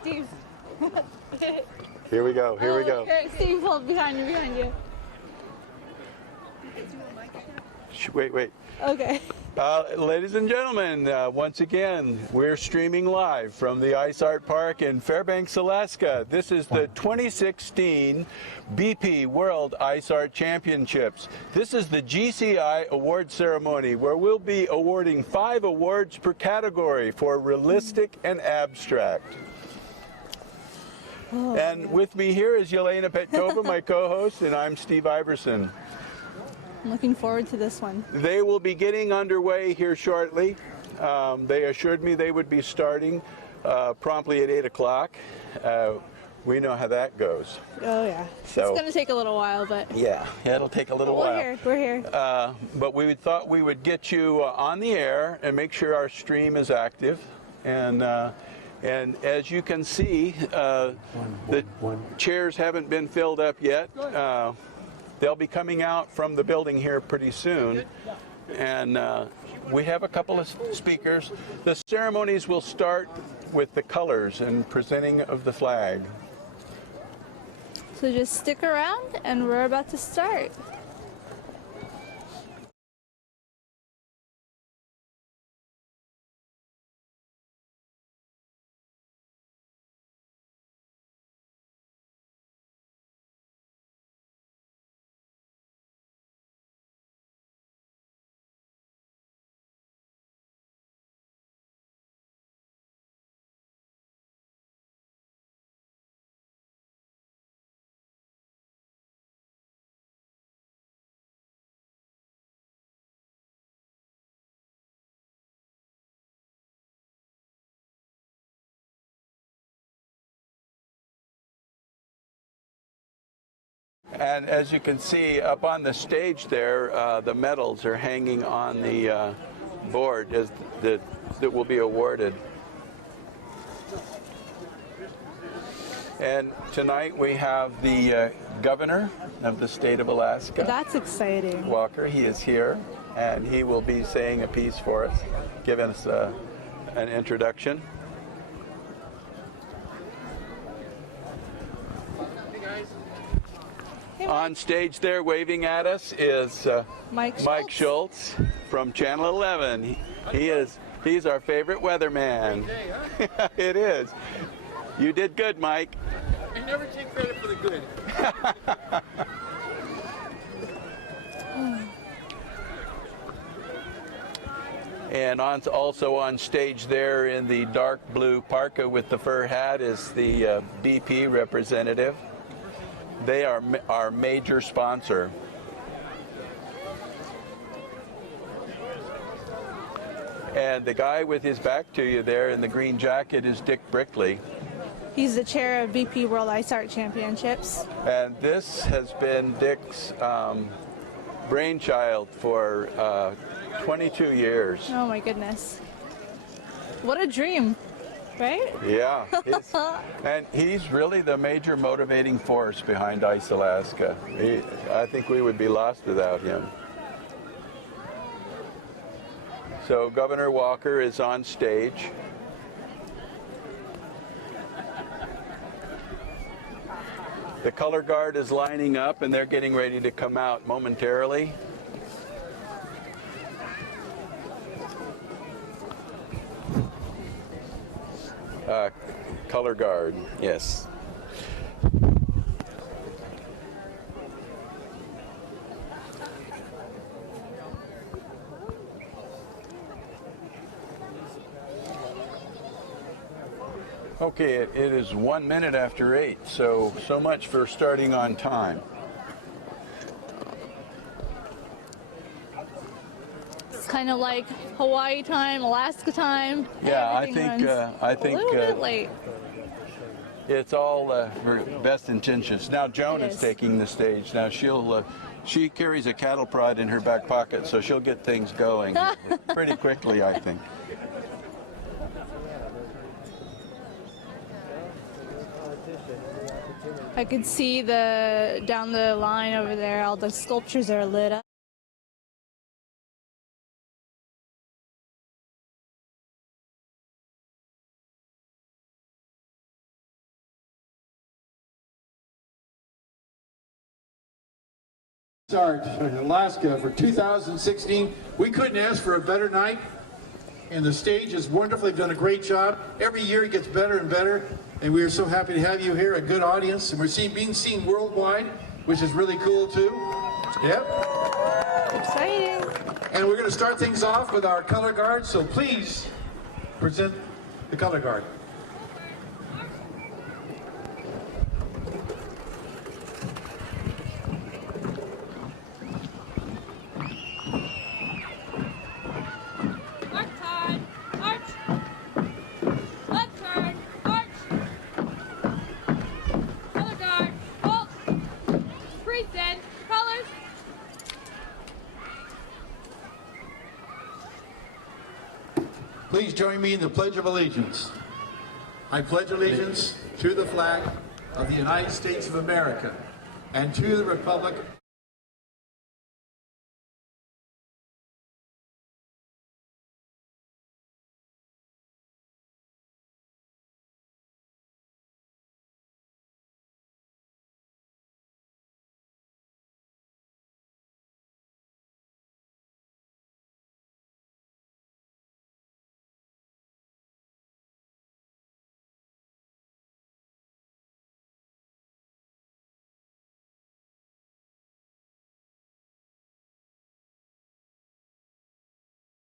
Steve. Here we go. Here we go. Steve, hold behind you. Wait, wait. Okay. Ladies and gentlemen, once again, we're streaming live from the Ice Art Park in Fairbanks, Alaska. This is the 2016 BP World Ice Art Championships. This is the GCI award ceremony where we'll be awarding 5 awards per category for realistic and abstract. And with me here is Yelena Petkova, my co-host, and I'm Steve Iverson. I'm looking forward to this one. They will be getting underway here shortly. They assured me they would be starting promptly at 8 o'clock. We know how that goes. Oh yeah. So, it's going to take a little while, but... Yeah, it'll take a little while. We're here. But we thought we would get you on the air and make sure our stream is active. And as you can see, the chairs haven't been filled up yet. They'll be coming out from the building here pretty soon. And we have a couple of speakers. The ceremonies will start with the colors and presenting of the flag. So just stick around and we're about to start. And as you can see up on the stage there, the medals are hanging on the board that will be awarded. And tonight we have the governor of the state of Alaska. That's exciting. Walker, he is here, and he will be saying a piece for us, giving us an introduction. On stage there waving at us is Mike Schultz from Channel 11. He's our favorite weatherman. It is. You did good, Mike. I never take credit for the good. And also on stage there in the dark blue parka with the fur hat is the BP representative. They are our major sponsor. And the guy with his back to you there in the green jacket is Dick Brickley. He's the chair of BP World Ice Art Championships. And this has been Dick's brainchild for 22 years. Oh my goodness. What a dream, right? Yeah. And he's really the major motivating force behind Ice Alaska. I think we would be lost without him. So Governor Walker is on stage. The color guard is lining up and they're getting ready to come out momentarily. Color guard, yes. Okay, it is 1 minute after 8, so much for starting on time. It's kind of like Hawaii time, Alaska time. Yeah, I think a little bit late. It's all for best intentions. Now Joan is taking the stage. Now she carries a cattle prod in her back pocket, so she'll get things going pretty quickly, I think. I could see down the line over there, all the sculptures are lit up. Start in Alaska for 2016. We couldn't ask for a better night, and the stage is wonderful. They've done a great job. Every year it gets better and better, and we are so happy to have you here, a good audience, and we're being seen worldwide, which is really cool too. Yep. Exciting. And we're going to start things off with our color guard, so please present the color guard. Please join me in the Pledge of Allegiance. I pledge allegiance to the flag of the United States of America and to the republic of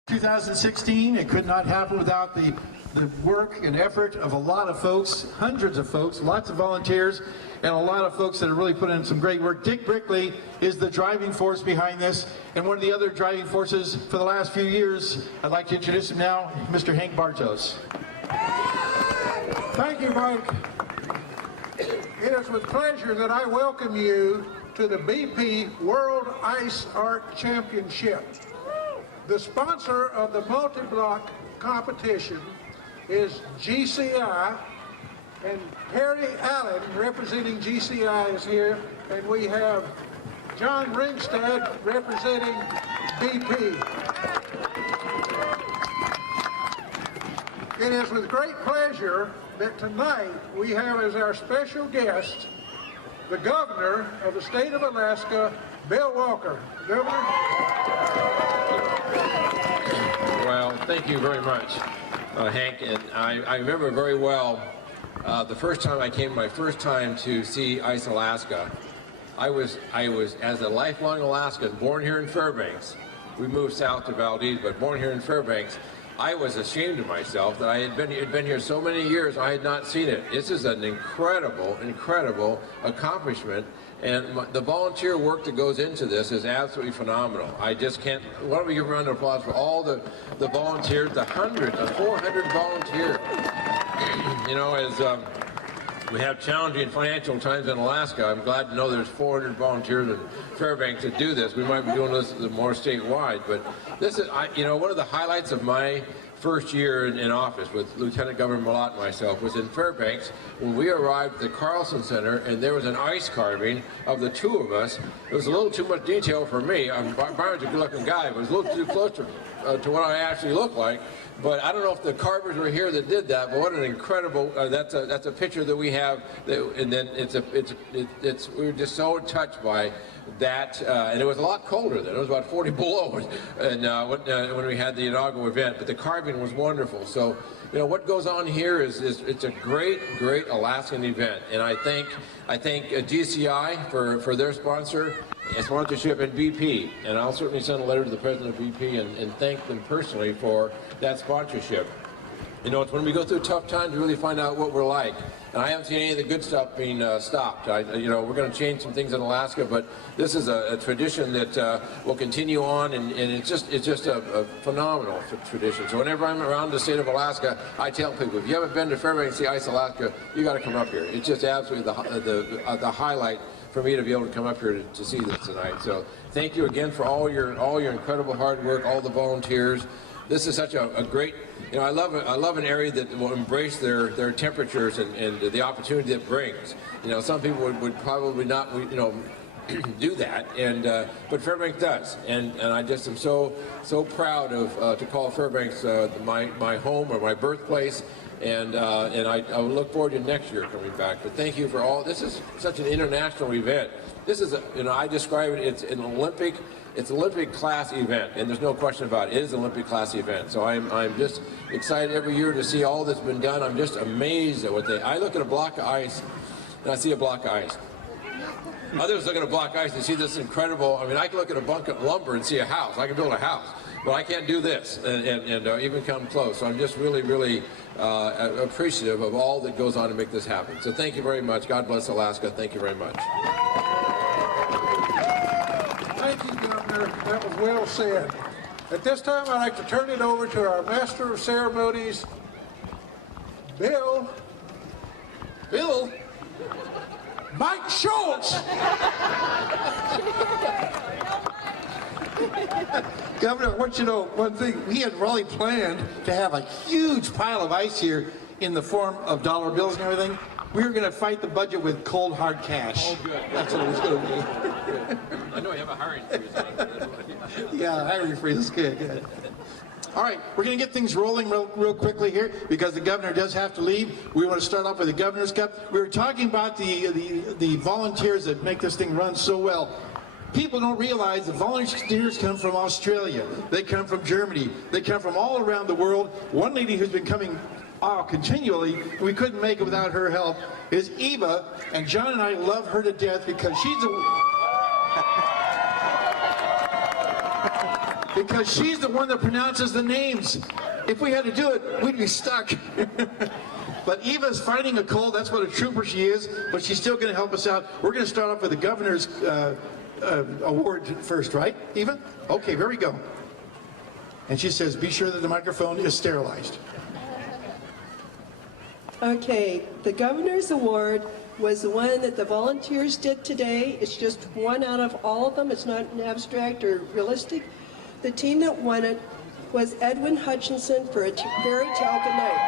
2016. It could not happen without the work and effort of a lot of folks, hundreds of folks, lots of volunteers, and a lot of folks that have really put in some great work. Dick Brickley is the driving force behind this, and one of the other driving forces for the last few years. I'd like to introduce him now, Mr. Hank Bartos. Thank you, Mike. It is with pleasure that I welcome you to the BP World Ice Art Championship. The sponsor of the multi-block competition is GCI, and Perry Allen, representing GCI, is here, and we have John Ringstad representing BP. It is with great pleasure that tonight we have as our special guest the governor of the state of Alaska, Bill Walker. Governor. Well, thank you very much, Hank. And I remember very well the first time I came, my first time to see Ice Alaska. I was, as a lifelong Alaskan, born here in Fairbanks. We moved south to Valdez, but born here in Fairbanks. I was ashamed of myself that I had been here so many years, I had not seen it. This is an incredible, incredible accomplishment. And the volunteer work that goes into this is absolutely phenomenal. I just can't, why don't we give a round of applause for all the volunteers, the hundreds, the 400 volunteers. You know, as we have challenging financial times in Alaska, I'm glad to know there's 400 volunteers in Fairbanks that do this. We might be doing this more statewide, but this is, you know, one of the highlights of my first year in office with Lieutenant Governor Malott and myself was in Fairbanks when we arrived at the Carlson Center and there was an ice carving of the two of us. It was a little too much detail for me. Byron's a good-looking guy, but it was a little too close to what I actually look like. But I don't know if the carvers were here that did that. But what an incredible! That's a picture that we have, and then we were just so touched by that. And it was a lot colder then. It was about 40 below, and when we had the inaugural event. But the carving was wonderful. So you know what goes on here is it's a great Alaskan event, and I thank GCI for their sponsorship and BP, and I'll certainly send a letter to the president of BP and thank them personally for that sponsorship. You know, it's when we go through tough times, we really find out what we're like. And I haven't seen any of the good stuff being stopped. You know, we're going to change some things in Alaska, but this is a tradition that will continue on, and it's just a phenomenal tradition. So whenever I'm around the state of Alaska, I tell people, if you haven't been to Fairbanks, see Ice Alaska, you got to come up here. It's just absolutely the highlight for me to be able to come up here to see this tonight. So thank you again for all your incredible hard work, all the volunteers. This is such a great, you know, I love an area that will embrace their temperatures and the opportunity it brings. You know, some people would probably not, you know, do that, and but Fairbanks does, and I just am so proud of to call Fairbanks my home or my birthplace. And I look forward to next year coming back. But thank you for all. This is such an international event. This is, I describe it, it's an Olympic class event, and there's no question about it. It is an Olympic class event. So I'm just excited every year to see all that's been done. I'm just amazed at what I look at a block of ice, and I see a block of ice. Others look at a block of ice and see this incredible, I can look at a bunch of lumber and see a house. I can build a house, but I can't do this and even come close. So I'm just really, really appreciative of all that goes on to make this happen. So thank you very much. God bless Alaska. Thank you very much. Thank you, Governor. That was well said. At this time, I'd like to turn it over to our Master of Ceremonies, Bill Mike Schultz. Governor, I want you to know one thing. We had really planned to have a huge pile of ice here in the form of dollar bills and everything. We were going to fight the budget with cold, hard cash. Oh, good. That's what it was going to be. I know you have a hiring freeze. Yeah, hiring freeze is good. All right, we're going to get things rolling real quickly here because the governor does have to leave. We want to start off with the Governor's Cup. We were talking about the volunteers that make this thing run so well. People don't realize the volunteers come from Australia. They come from Germany. They come from all around the world. One lady who's been coming continually, we couldn't make it without her help, is Eva, and John and I love her to death because she's the one that pronounces the names. If we had to do it, we'd be stuck. But Eva's fighting a cold. That's what a trooper she is, but she's still going to help us out. We're going to start off with the governor's award first, right, Eva? Okay, here we go. And she says, be sure that the microphone is sterilized. Okay, the Governor's Award was the one that the volunteers did today. It's just one out of all of them. It's not an abstract or realistic. The team that won it was Edwin Hutchinson for a very talented night.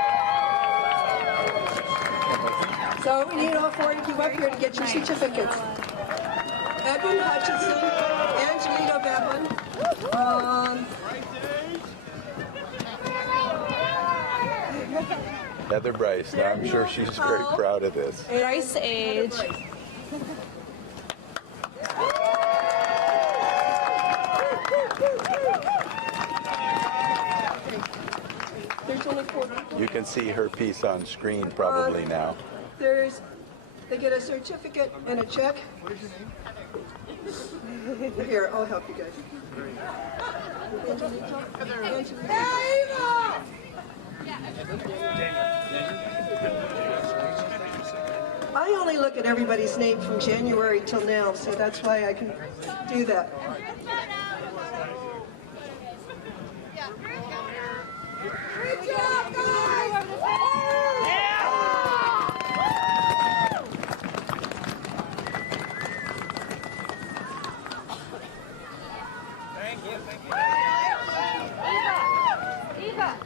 So we need all four of you up here to get your certificates. Edwin Hutchinson, Angelito Bevan, Heather Bryce, now I'm sure she's very proud of this. Bryce Age. There's only 4 people. You can see her piece on screen probably now. They get a certificate and a check. What is your name? Here, I'll help you guys. I only look at everybody's name from January till now, so that's why I can do that. Good job, guys!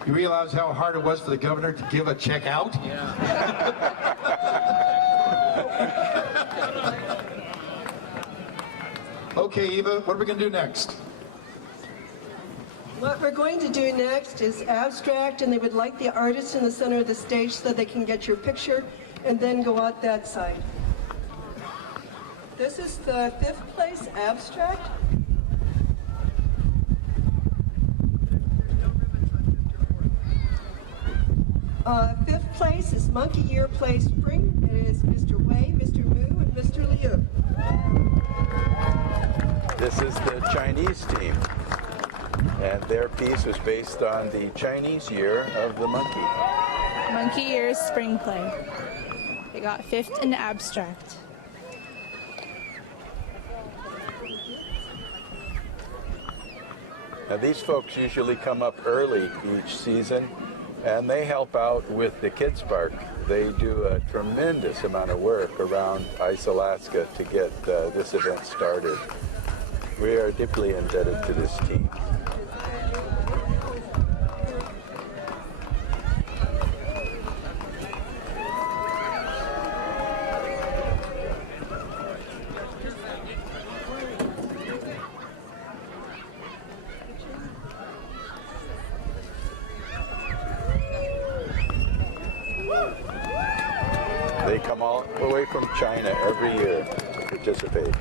You realize how hard it was for the governor to give a check out? Yeah. Okay, Eva, what are we going to do next? What we're going to do next is abstract, and they would like the artist in the center of the stage so they can get your picture and then go out that side. This is the 5th place abstract. Fifth place is Monkey Ear Play Spring. It is Mr. Wei, Mr. Mu, and Mr. Liu. This is the Chinese team, and their piece is based on the Chinese year of the monkey. Monkey Ears Spring Play. They got 5th in abstract. Now these folks usually come up early each season, and they help out with the Kids Park. They do a tremendous amount of work around Ice Alaska to get this event started. We are deeply indebted to this team. They come all the way from China every year. participate.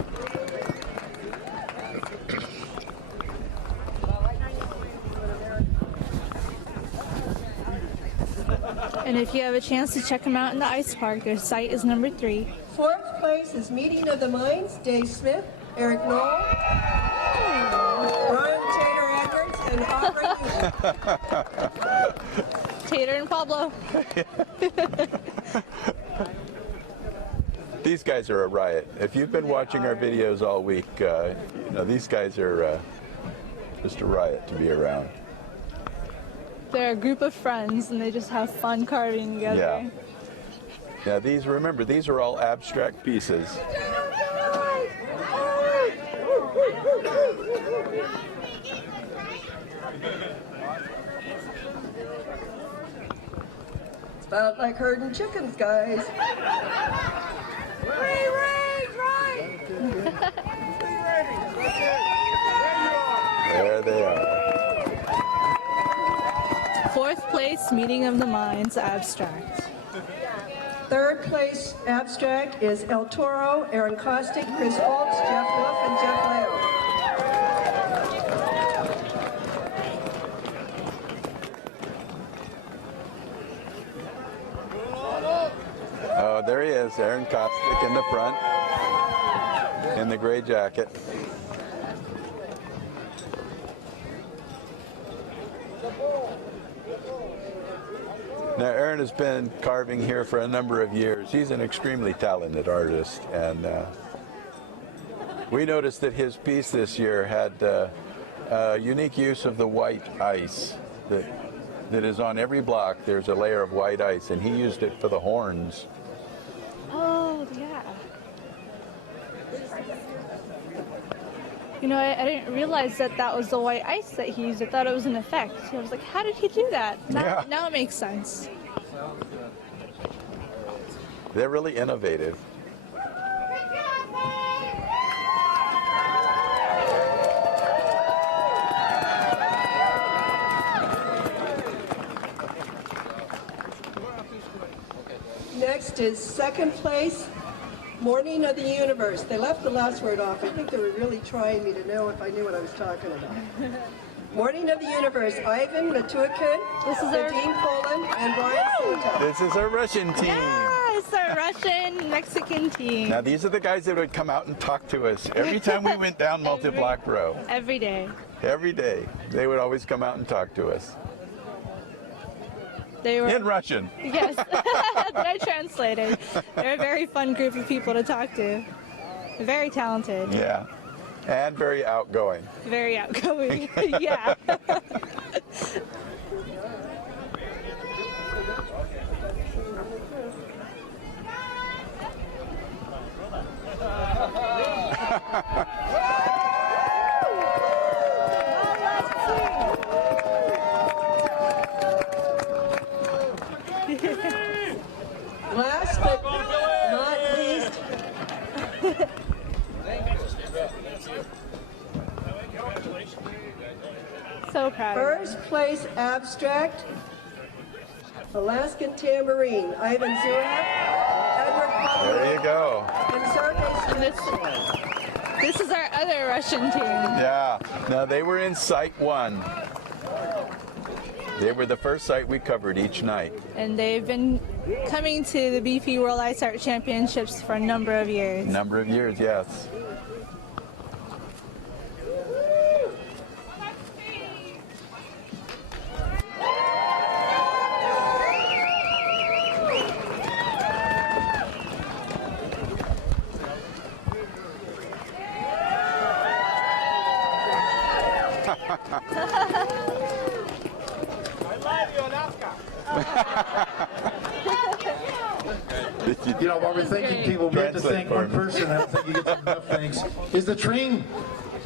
And if you have a chance to check them out in the ice park, their site is number 3. Fourth place is Meeting of the Minds, Dave Smith, Eric Knoll, Brian Taylor Edwards, and Aubrey Tater and Pablo. These guys are a riot. If you've been watching our videos all week, you know, these guys are just a riot to be around. They're a group of friends, and they just have fun carving together. Yeah. Now these, remember, these are all abstract pieces. It's about like herding chickens, guys. There they are. Fourth place, Meeting of the Minds, abstract. Third place abstract is El Toro, Aaron Kostick, Chris Foltz, Jeff Wolf, and Jeff Leo. Oh, there he is, Aaron Kostick in the front, in the gray jacket. Now, Aaron has been carving here for a number of years. He's an extremely talented artist, and we noticed that his piece this year had a unique use of the white ice that is on every block. There's a layer of white ice, and he used it for the horns. Oh, yeah. You know, I didn't realize that that was the white ice that he used. I thought it was an effect. I was like, how did he do that? Now it makes sense. They're really innovative. Next is second place, Morning of the Universe. They left the last word off. I think they were really trying me to know if I knew what I was talking about. Morning of the Universe, Ivan Matuakin, Dean Poland, and Brian Santa. This is our Russian team. Yeah, it's our Russian-Mexican team. Now, these are the guys that would come out and talk to us every time we went down multi-block row. Every day. Every day. They would always come out and talk to us. They were In Russian. Yes, that I translated. They're a very fun group of people to talk to. Very talented. Yeah. And very outgoing. Very outgoing. Yeah. Last but not least, So proud. first place abstract, Alaskan Tambourine, Ivan Zura, Edward Pablo, There you go. and Sergei This is our other Russian team. Yeah. Now, they were in Site 1. They were the first site we covered each night. And they've been coming to the BP World Ice Art Championships for a number of years. Number of years, yes. You know, while we're thanking people, we have to thank one person. I don't think he gets enough thanks. Is the train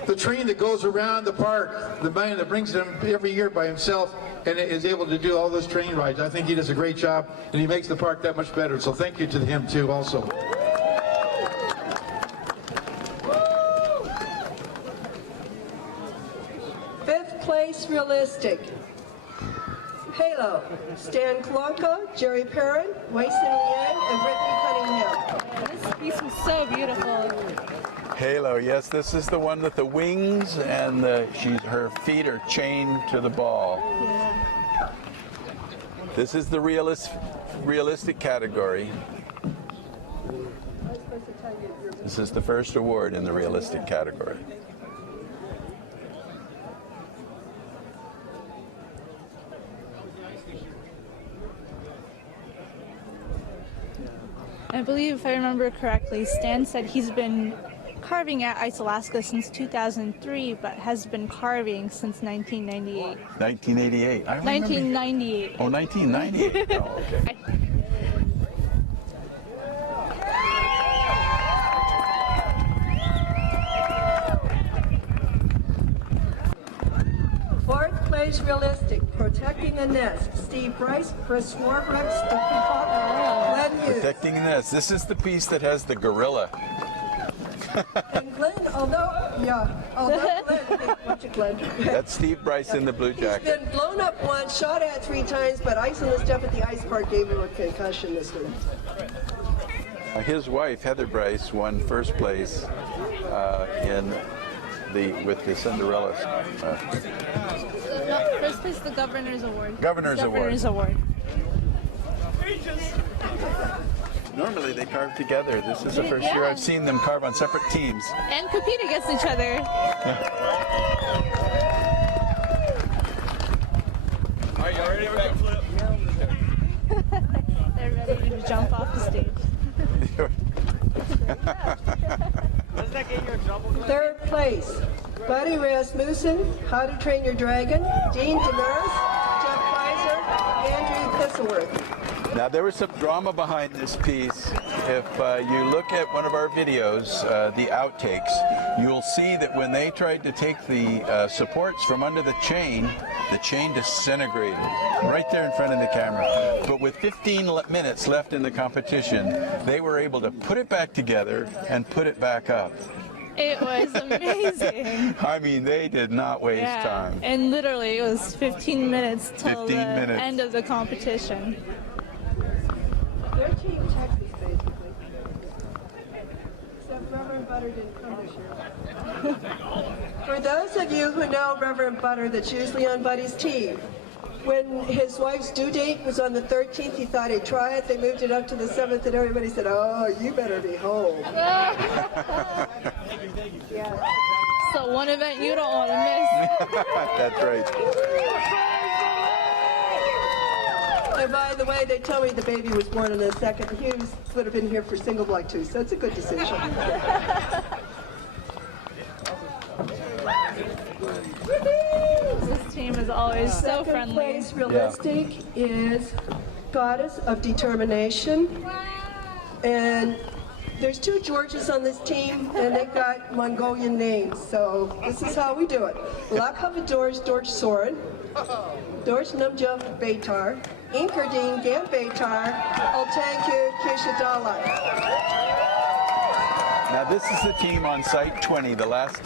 that goes around the park, the man that brings them every year by himself and is able to do all those train rides. I think he does a great job, and he makes the park that much better. So thank you to him too, also. Fifth place realistic, Halo, Stan Klonka, Jerry Perrin, Wei Sin Liang, and Brittany Cunningham. This piece was so beautiful. Halo, yes, this is the one with the wings and her feet are chained to the ball. Yeah. This is the realistic category. This is the first award in the realistic category. I believe, if I remember correctly, Stan said he's been carving at Ice Alaska since 2003, but has been carving since 1998. 1988. I remember. 1998. Oh, 1998. Oh, okay. Fourth place realistic, Protecting the Nest. Steve Bryce, Chris Swarbrick, Stephen Hawk, Glenn Hughes. Protecting the Nest. This is the piece that has the gorilla. And Glenn, although Glenn, what's it, Glenn? That's Steve Bryce in the blue He's jacket. been blown up once, shot at 3 times, but ice on the stuff at the ice park gave him a concussion this week. His wife, Heather Bryce, won first place with the Cinderella. First place, the Governor's Award. Governor's Award. Normally they carve together. This is the first year I've seen them carve on separate teams. And compete against each other. Are you ready to backflip? They're ready to jump off the stage. Doesn't that get you in trouble? Third place, Buddy Rasmussen, How to Train Your Dragon, Dean Damaris, Jeff Kaiser, Andrew Thistleworth. Now there was some drama behind this piece. If you look at one of our videos, the outtakes, you'll see that when they tried to take the supports from under the chain disintegrated right there in front of the camera. But with 15 minutes left in the competition, they were able to put it back together and put it back up. It was amazing. I mean, they did not waste time. And literally it was 15 minutes till 15 the minutes. end of the competition. They're Team Texas, basically. Except Reverend Butter didn't come this year. For those of you who know Reverend Butter, that's usually on Buddy's team. When his wife's due date was on the 13th, he thought he'd try it. They moved it up to the 7th, and everybody said, "Oh, you better be home." Yeah. So one event you don't want to miss. That's right. And by the way, they tell me the baby was born on the 2nd. He would have been here for single block too, so it's a good decision. This team is always so Second friendly. place realistic is Goddess of Determination. And there's 2 Georges on this team, and they've got Mongolian names. So this is how we do it. Lakhavadorj Dorj Soren, Dorj Numja Beitar, Inkerdeen Gam Beitar, Altanku Kishadala. Now this is the team on site 20, the last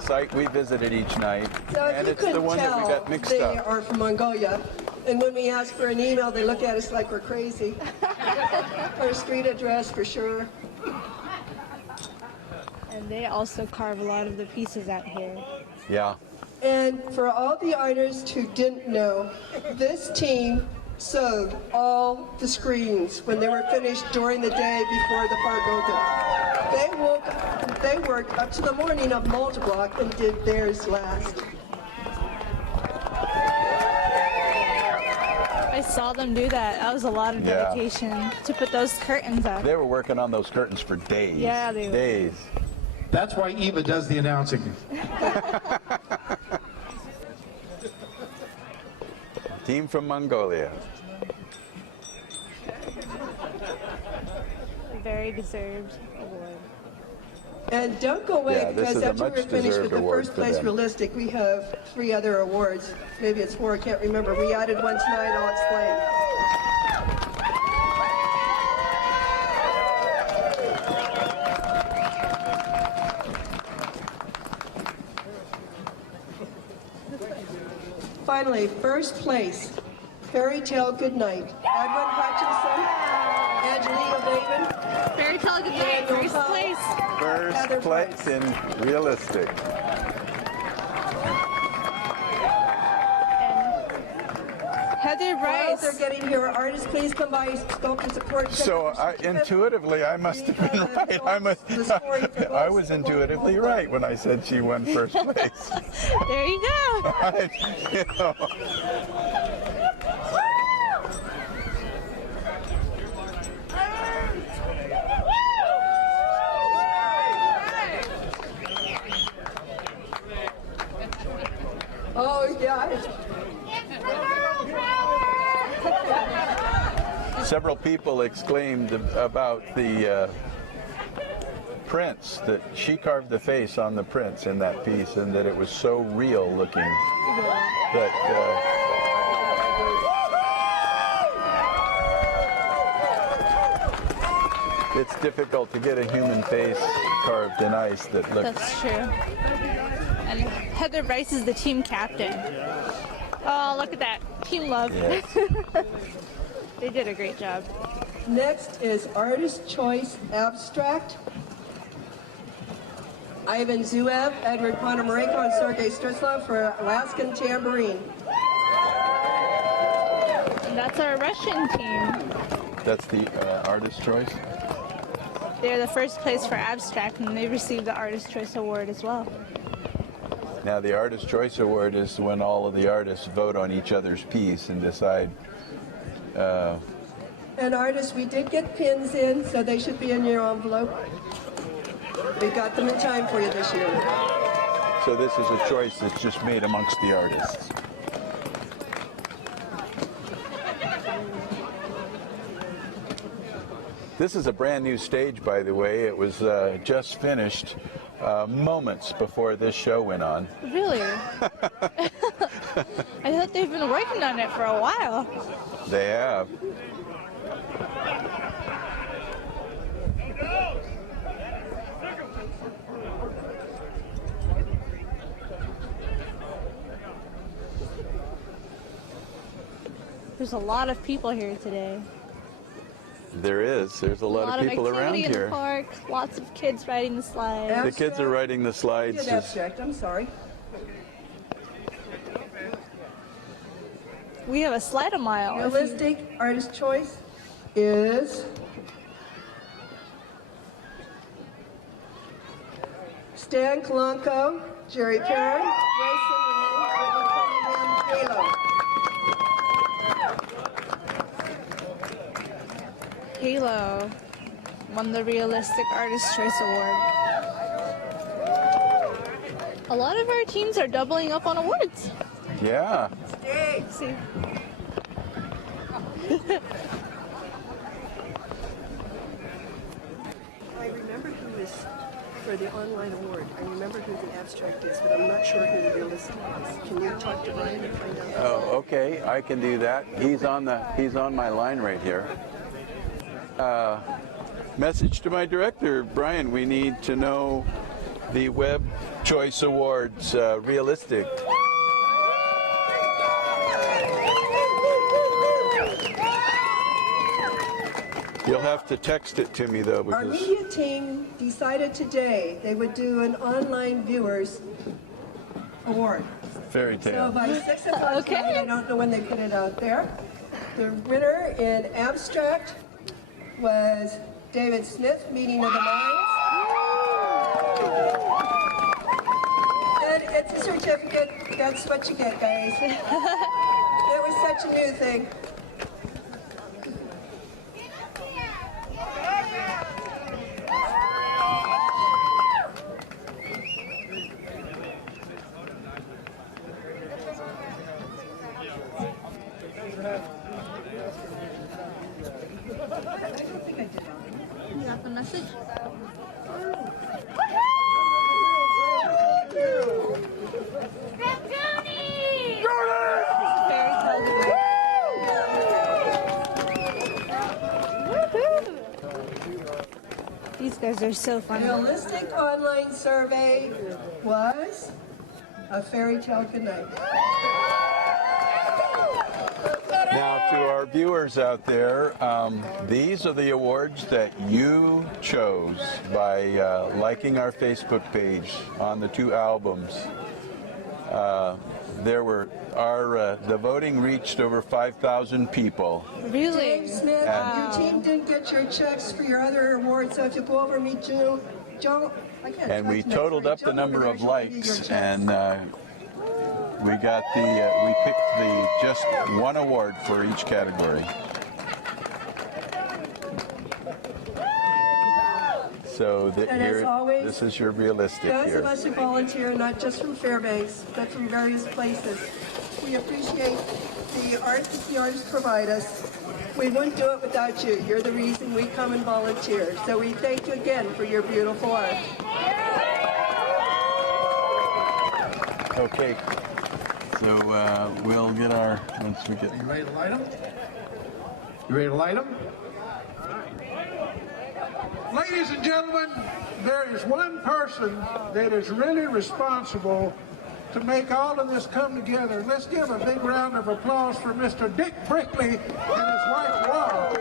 site we visited each night, So if and you it's the couldn't one that we tell, got mixed they up. are from Mongolia. And when we ask for an email, they look at us like we're crazy. Or street address for sure. And they also carve a lot of the pieces out here. Yeah. And for all the artists who didn't know, this team sewed all the screens when they were finished during the day before the park opened. They worked up to the morning of multi-block and did theirs last. I saw them do that. That was a lot of Yeah. dedication to put those curtains up. They were working on those curtains for days. Yeah, they were. Days. That's why Eva does the announcing. Team from Mongolia. Very deserved award. And don't go away, Yeah, this because is a after we're much finished with deserved the award first for place them. realistic, we have 3 other awards. Maybe it's 4, I can't remember. We added one tonight, I'll explain. Finally, first place, Fairy Tale Goodnight. Edward Hutchinson, Angelina Raven, Fairy Tale Good Night, first place. Heather First place Price. in realistic. Heather While Bryce. they're getting here, artists, please come by, sculptor support. So intuitively, I must have been right. I was intuitively right when I said she won first place. There you go. You know. Oh, yeah. Several people exclaimed about the prints, that she carved the face on the prints in that piece, and that it was so real looking that it's difficult to get a human face carved in ice that looks. That's true. And Heather Bryce is the team captain. Oh, look at that. Team love. Yes. They did a great job. Next is Artist Choice Abstract. Ivan Zuev, Edward Ponomarenko, and Sergei Strislov for Alaskan Tambourine. And that's our Russian team. That's the artist choice. They're the first place for abstract, and they received the Artist Choice Award as well. Now the Artist Choice Award is when all of the artists vote on each other's piece and decide. And artists, we did get pins in, so they should be in your envelope. We got them in time for you this year. So this is a choice that's just made amongst the artists. This is a brand new stage, by the way. It was just finished moments before this show went on. Really? I thought they've been working on it for a while. They have. There's a lot of people here today. There is. There's a lot of people around activity in here. the park. Lots of kids riding the slides. The kids are riding the slides. Did abstract, I'm sorry. We have a slide a mile. if you- Realistic Artist Choice is Stan Kalanko, Jerry Perrin, Jason Lynn, Whitney Cunningham, Halo. Halo won the Realistic Artist Choice Award. A lot of our teams are doubling up on awards. Yeah. See. I remember who is for the online award. I remember who the abstract is, but I'm not sure who the realistic is. Can you talk to Brian and find out? Oh, okay. I can do that. He's on my line right here. Message to my director, Brian. We need to know the Web Choice Awards realistic. You'll have to text it to me though, Our because media team decided today they would do an online viewers award. fairy So tale. by 6 o'clock Okay. tonight, I don't know when they put it out there. The winner in abstract was David Smith, Meeting of the Minds. And it's a certificate. That's what you get, guys. It was such a new thing. You got the message? These guys are so The funny. realistic online survey was A Fairy Tale Goodnight. Now, viewers out there, these are the awards that you chose by liking our Facebook page on the 2 albums. The voting reached over 5,000 people. Really? Dave Smith, your team didn't get your checks for your other awards, so if you go over and meet Joe, I can't And we talk tonight, totaled sorry. up the Joe number over of there, she'll give you your likes, checks. and we got we picked just 1 award for each category. So And as always, this is your realistic Those here. of us who volunteer, not just from Fairbanks, but from various places, we appreciate the art that the artists provide us. We wouldn't do it without you. You're the reason we come and volunteer. So we thank you again for your beautiful art. Okay, so we'll get our, once we get... You ready to light them? You ready to light them? Ladies and gentlemen, there is one person that is really responsible to make all of this come together. Let's give a big round of applause for Mr. Dick Brickley and his wife, Laura.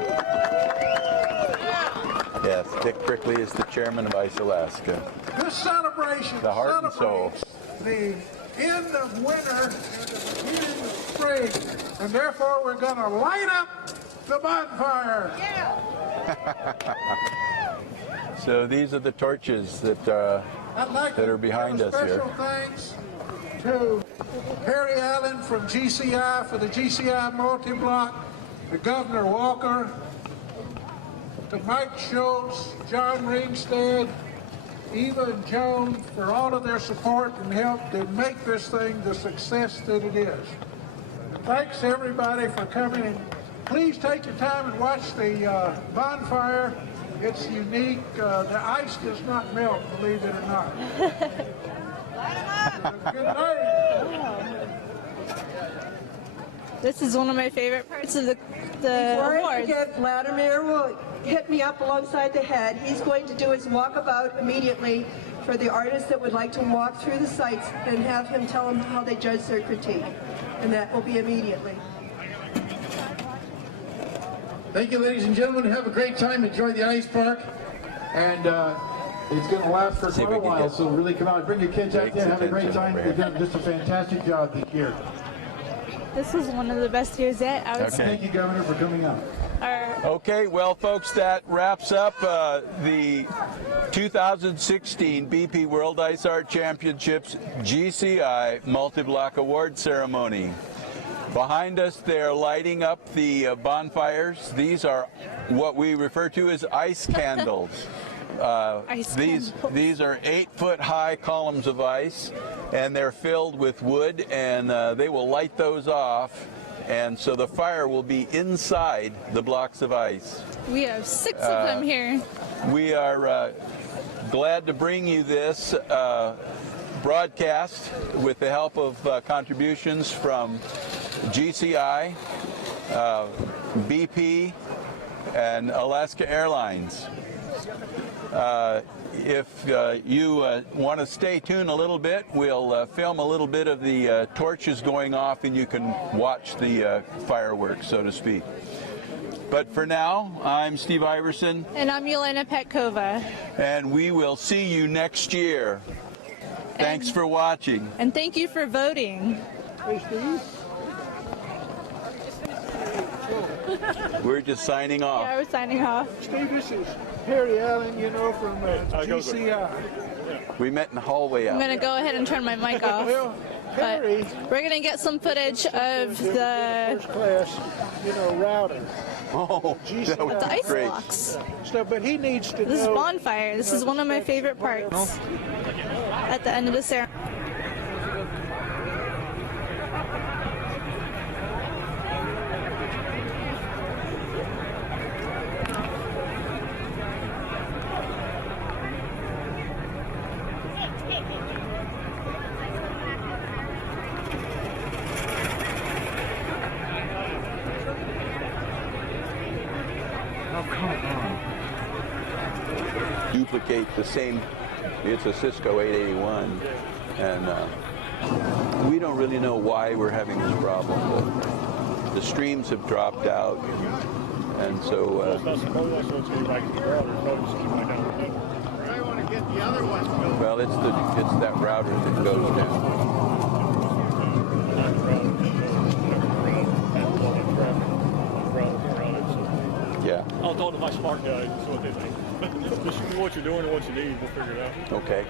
Yes, Dick Brickley is the chairman of Ice Alaska. This celebration The heart and soul. celebrates the end of winter and the beginning of spring, and therefore we're going to light up the bonfire. So these are the torches that I'd like that to are behind give us here. Special thanks to Harry Allen from GCI for the GCI multi-block, to Governor Walker, to Mike Schultz, John Ringstead, Eva and Joan for all of their support and help to make this thing the success that it is. And thanks everybody for coming, and please take your time and watch the bonfire. It's unique. The ice does not melt, believe it or not. Good night. This is one of my favorite parts of the Before I awards. forget, Vladimir will hit me up alongside the head. He's going to do his walkabout immediately for the artists that would like to walk through the sites and have him tell them how they judge their critique. And that will be immediately. Thank you, ladies and gentlemen. Have a great time. Enjoy the ice park. And it's going to last for See if quite a we can while, get so really come out. Bring your kids out there. Have a great time. attention, You've done just a fantastic job this year. This was one of the best years yet. I was Okay. Thank you, Governor, for coming out. Okay, well, folks, that wraps up the 2016 BP World Ice Art Championships GCI Multi-Block Award Ceremony. Behind us, they're lighting up the bonfires. These are what we refer to as ice candles. These are 8-foot high columns of ice, and they're filled with wood, and they will light those off, and so the fire will be inside the blocks of ice. We have 6 of them here. We are glad to bring you this broadcast with the help of contributions from GCI, BP, and Alaska Airlines. If you want to stay tuned a little bit, we'll film a little bit of the torches going off, and you can watch the fireworks, so to speak. But for now, I'm Steve Iverson. And I'm Yelena Petkova. And we will see you next year. Thanks for watching. And thank you for voting. Hey, Steve. We're just signing off. Yeah, we're signing off. Steve, this is Harry Allen, you know, from GCI. We met in the hallway out I'm going to go ahead and turn my mic off. Well, But Harry, we're going to get some footage of the first class, you know, router. Oh, that would the be ice great. blocks. So, but he needs to This is know. bonfire. This is one of my favorite parts at the end of the ceremony. Duplicate the same, it's a Cisco 881, and we don't really know why we're having this problem, but the streams have dropped out, and so well, it's that router that goes down. Yeah. I'll talk to my smart guys and see what they think. Just shoot me what you're doing and what you need. We'll figure it out. Okay.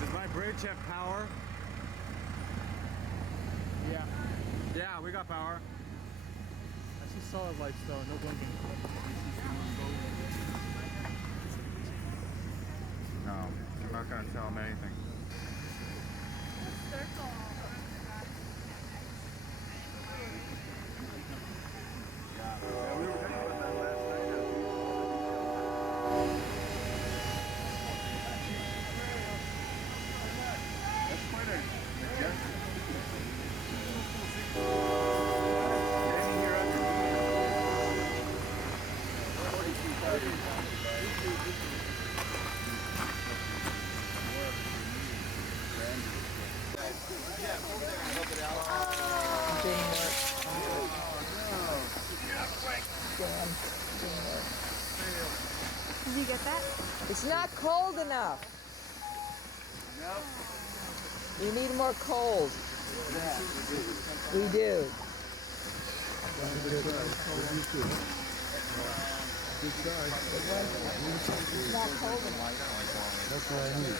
Does my bridge have power? Yeah. Yeah, we got power. I see solid lights though, no blinking. No, I'm not going to tell him anything. Did you get that? It's not cold enough. No. You need more cold. We do. It's not cold enough. That's what I need.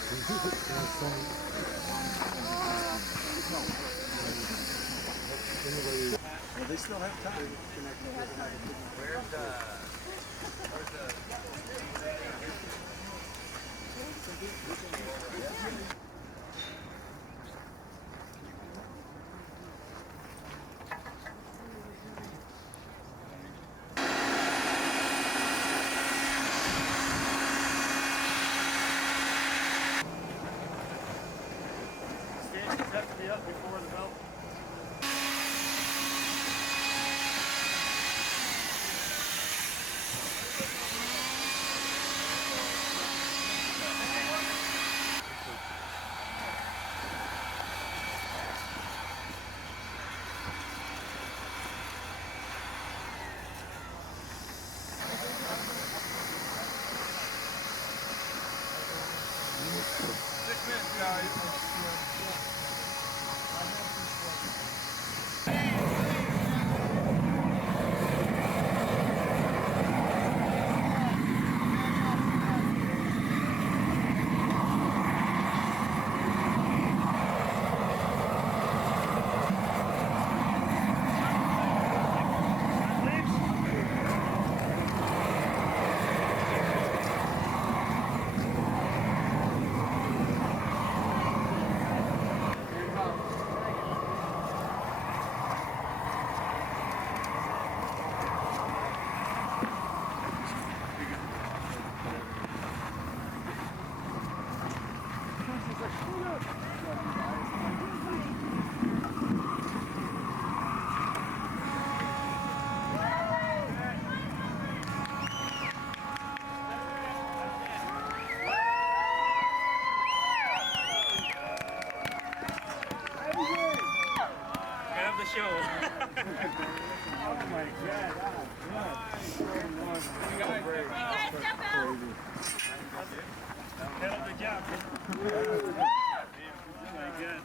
Well, they still have time. Where's the... Stanchions have to be up before the belt. Show. Oh my God. You guys step out. Hell of a job. Very good.